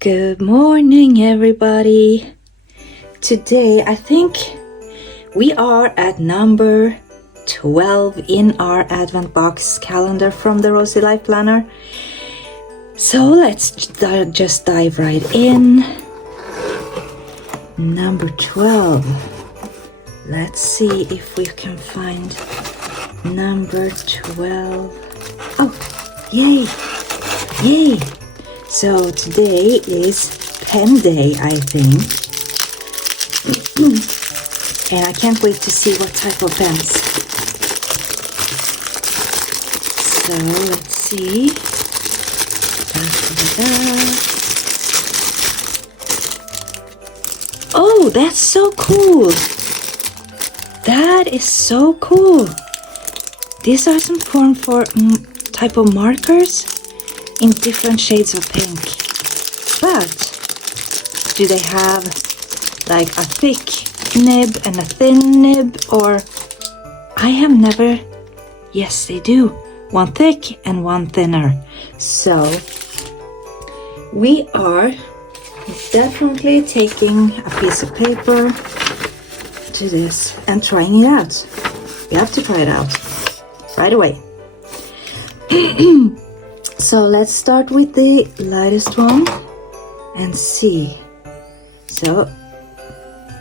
Good morning, everybody. Today, I think we are at number 12 in our Advent box calendar from the Rosey Life Planner. So let's just dive right in. Number 12. Let's see if we can find number 12. Oh, yay! Yay! So today is pen day, I think. And I can't wait to see what type of pens. So let's see. Oh, that's so cool. That is so cool. These are some form for type of markers in different shades of pink. But do they have like a thick nib and a thin nib, or I have never. Yes, they do. One thick and one thinner. So we are definitely taking a piece of paper to this and trying it out. We have to try it out right away. So let's start with the lightest one and see.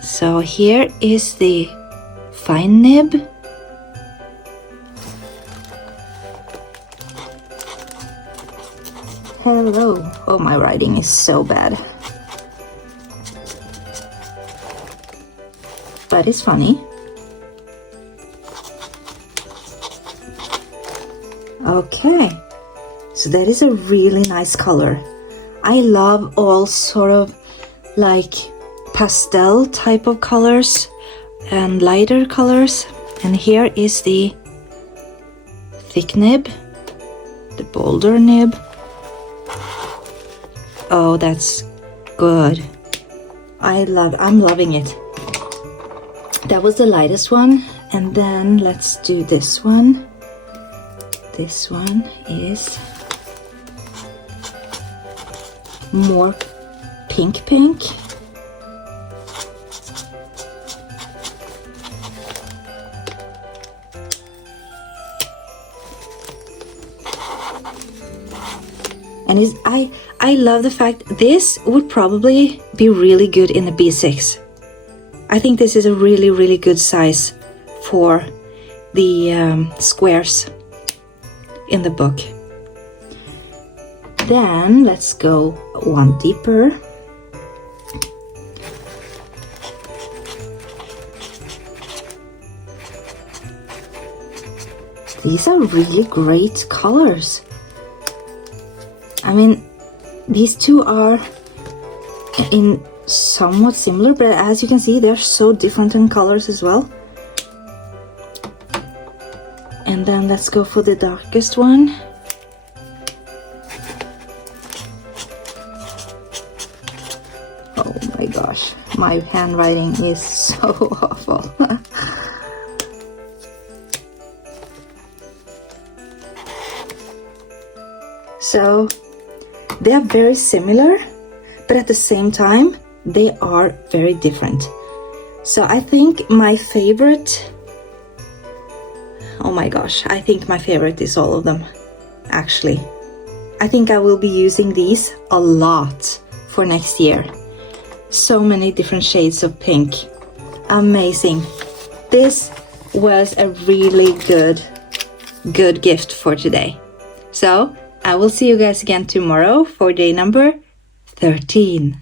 So here is the fine nib. Hello. Oh, my writing is so bad. But it's funny. Okay. So that is a really nice color. I love all sort of like pastel type of colors and lighter colors. And here is the thick nib, the bolder nib. Oh, that's good. I'm loving it. That was the lightest one. And then let's do this one. This one is more pink. And I love the fact this would probably be really good in a B6. I think this is a really good size for the squares in the book. Then let's go one deeper. These are really great colors. I mean, these two are in somewhat similar, but as you can see, they're so different in colors as well. And then let's go for the darkest one. Oh my gosh, my handwriting is so awful. So they are very similar, but at the same time, they are very different. So I think my favorite, oh my gosh, I think my favorite is all of them, actually. I think I will be using these a lot for next year. So many different shades of pink. Amazing. This was a really good gift for today. So I will see you guys again tomorrow for day number 13.